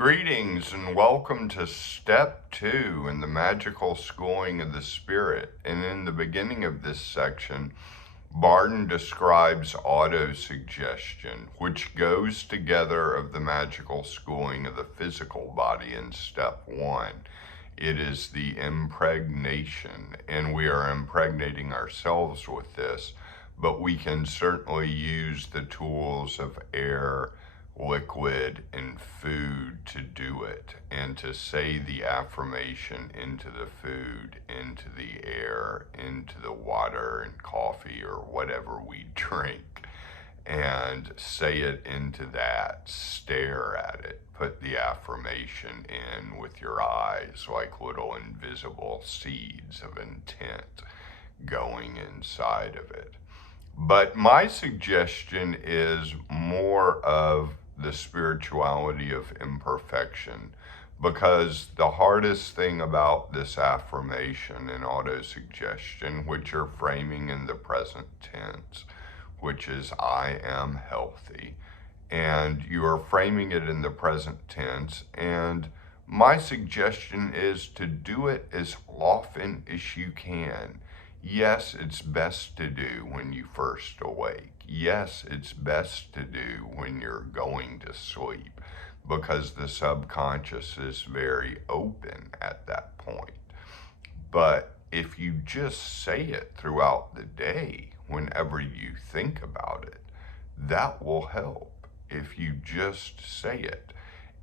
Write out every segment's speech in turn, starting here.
Greetings and welcome to step 2 in the magical schooling of the spirit. And in the beginning of this section, Bardon describes autosuggestion, which goes together of the magical schooling of the physical body in step 1. It is the impregnation, and we are impregnating ourselves with this, but we can certainly use the tools of air, liquid, and food to do it, and to say the affirmation into the food, into the air, into the water and coffee or whatever we drink, and say it into that, stare at it, put the affirmation in with your eyes like little invisible seeds of intent going inside of it. But my suggestion is more of the spirituality of imperfection, because the hardest thing about this affirmation and autosuggestion, which are framing in the present tense, which is I am healthy, and you are framing it in the present tense, and my suggestion is to do it as often as you can. Yes, it's best to do when you first awake. Yes, it's best to do when you're going to sleep, because the subconscious is very open at that point. But if you just say it throughout the day, whenever you think about it, that will help if you just say it.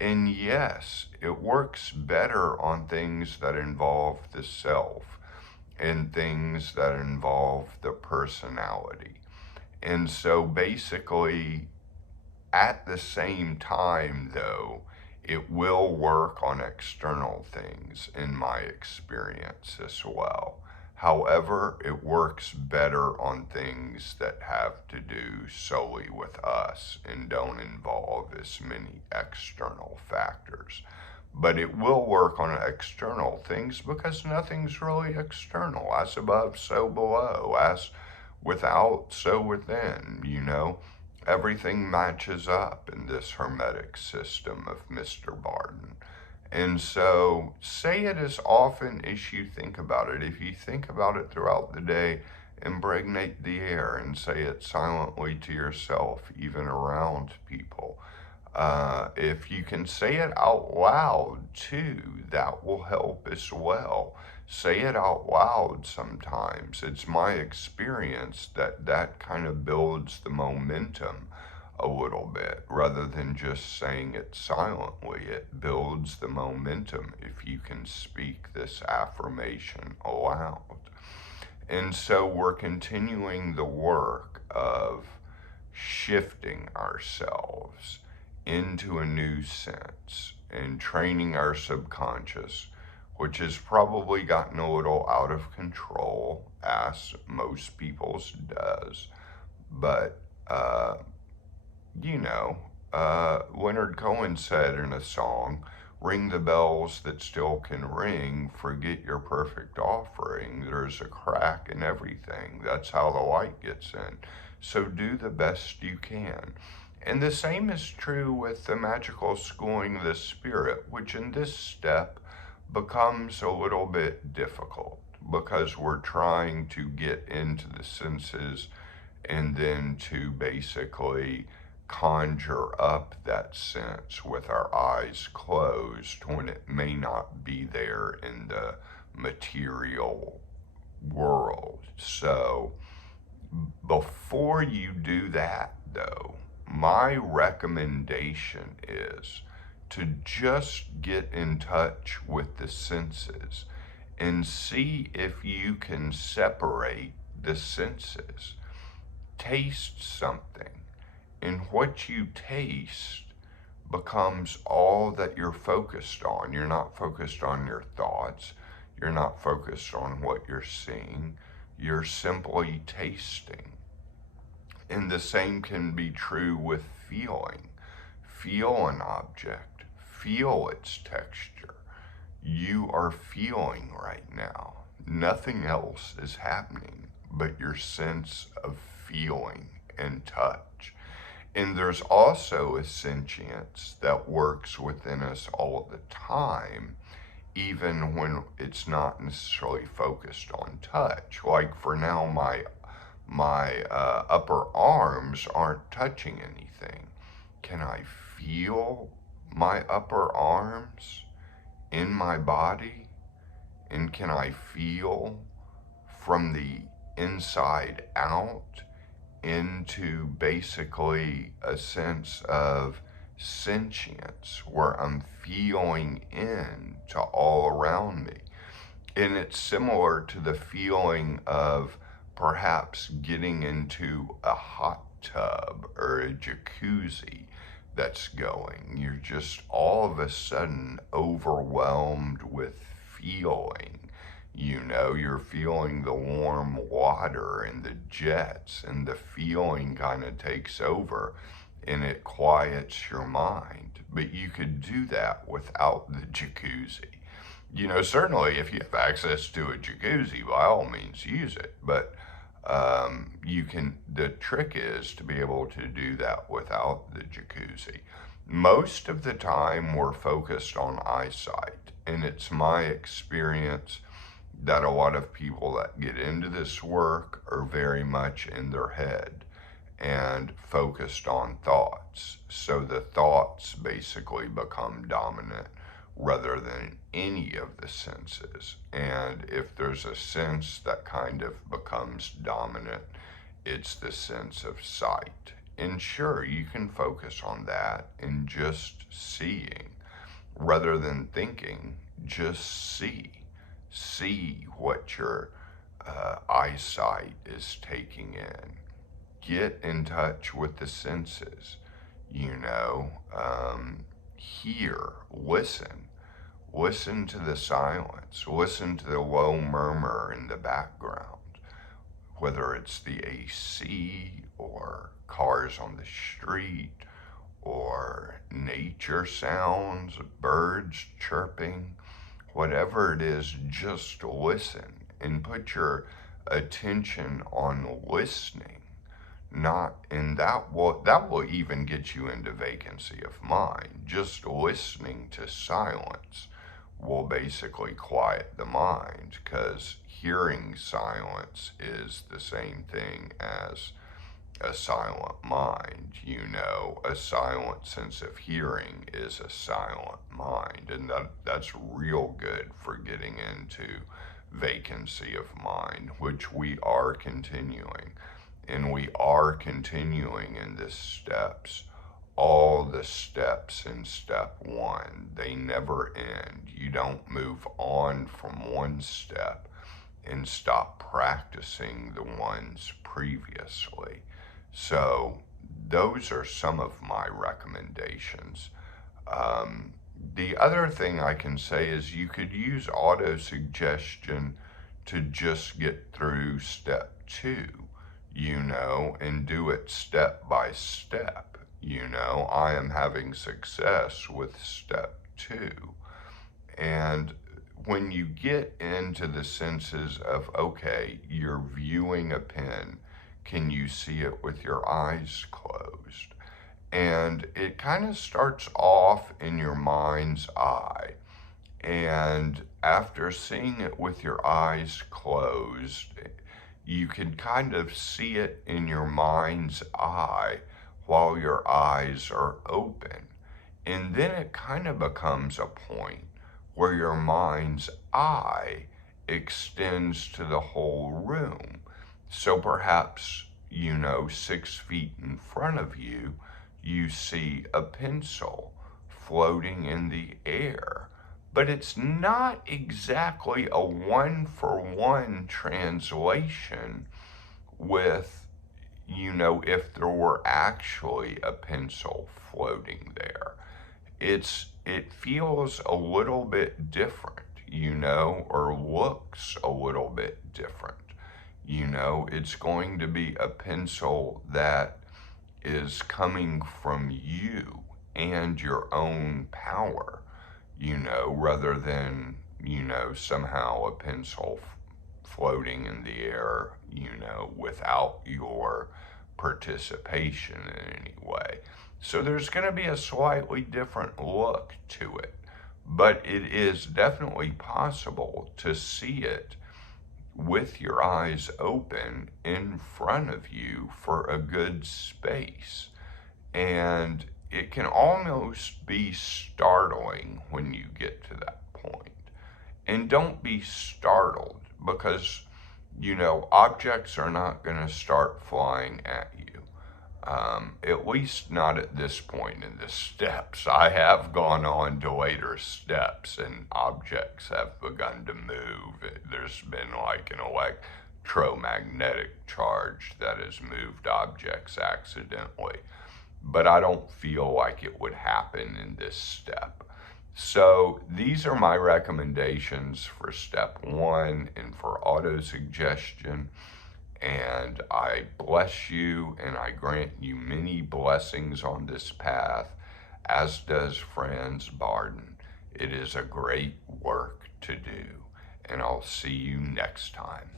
And yes, it works better on things that involve the self and things that involve the personality. And so basically, at the same time, though, it will work on external things in my experience as well. However, it works better on things that have to do solely with us and don't involve as many external factors. But it will work on external things because nothing's really external. As above, so below. As without, so within, Everything matches up in this hermetic system of Mr. Bardon. And so say it as often as you think about it. If you think about it throughout the day, impregnate the air and say it silently to yourself, even around people. If you can say it out loud too, that will help as well. Say it out loud sometimes. It's my experience that kind of builds the momentum a little bit. Rather than just saying it silently, it builds the momentum if you can speak this affirmation aloud. And so we're continuing the work of shifting ourselves into a new sense and training our subconscious, which has probably gotten a little out of control, as most people's does. But, Leonard Cohen said in a song, "Ring the bells that still can ring, forget your perfect offering. There's a crack in everything. That's how the light gets in. So do the best you can." And the same is true with the magical schooling of the spirit, which in this step becomes a little bit difficult because we're trying to get into the senses and then to basically conjure up that sense with our eyes closed when it may not be there in the material world. So before you do that, though, my recommendation is to just get in touch with the senses and see if you can separate the senses. Taste something, and what you taste becomes all that you're focused on. You're not focused on your thoughts. You're not focused on what you're seeing. You're simply tasting. And the same can be true with feeling. Feel an object. Feel its texture. You are feeling right now. Nothing else is happening but your sense of feeling and touch. And there's also a sentience that works within us all the time, even when it's not necessarily focused on touch. Like for now, my upper arms aren't touching anything. Can I feel my upper arms in my body? And can I feel from the inside out into basically a sense of sentience where I'm feeling in to all around me? And it's similar to the feeling of perhaps getting into a hot tub or a jacuzzi that's going. You're just all of a sudden overwhelmed with feeling. You know, you're feeling the warm water and the jets, and the feeling kind of takes over and it quiets your mind. But you could do that without the jacuzzi. You know, certainly if you have access to a jacuzzi, by all means use it. But you can, the trick is to be able to do that without the jacuzzi. Most of the time we're focused on eyesight, and it's my experience that a lot of people that get into this work are very much in their head and focused on thoughts. So the thoughts basically become dominant rather than any of the senses. And if there's a sense that kind of becomes dominant, it's the sense of sight. And sure, you can focus on that and just seeing rather than thinking. Just see. See what your eyesight is taking in. Get in touch with the senses, you know, hear, listen. Listen to the silence. Listen to the low murmur in the background, whether it's the AC or cars on the street or nature sounds, birds chirping. Whatever it is, just listen and put your attention on listening. And that will even get you into vacancy of mind. Just listening to silence will basically quiet the mind, because hearing silence is the same thing as a silent mind. You know, a silent sense of hearing is a silent mind, and that's real good for getting into vacancy of mind, which we are continuing. And we are continuing in the steps. All the steps in step one, they never end. You don't move on from one step and stop practicing the ones previously. So those are some of my recommendations. The other thing I can say is you could use auto-suggestion to just get through step two, you know, and do it step by step. You know, I am having success with step two. And when you get into the senses of, okay, you're viewing a pen, can you see it with your eyes closed? And it kind of starts off in your mind's eye. And after seeing it with your eyes closed, you can kind of see it in your mind's eye while your eyes are open. And then it kind of becomes a point where your mind's eye extends to the whole room. So perhaps, you know, 6 feet in front of you, you see a pencil floating in the air. But it's not exactly a one-for-one translation with, you know, if there were actually a pencil floating there. It feels a little bit different, you know, or looks a little bit different. You know, it's going to be a pencil that is coming from you and your own power, you know, rather than, you know, somehow a pencil floating in the air, you know, without your participation in any way. So there's going to be a slightly different look to it, but it is definitely possible to see it with your eyes open in front of you for a good space. And it can almost be startling when you get to that point. And don't be startled, because, objects are not going to start flying at you. At least not at this point in the steps. I have gone on to later steps and objects have begun to move. There's been like an electromagnetic charge that has moved objects accidentally. But I don't feel like it would happen in this step. So these are my recommendations for step 1 and for autosuggestion. And I bless you and I grant you many blessings on this path, as does Franz Bardon. It is a great work to do, and I'll see you next time.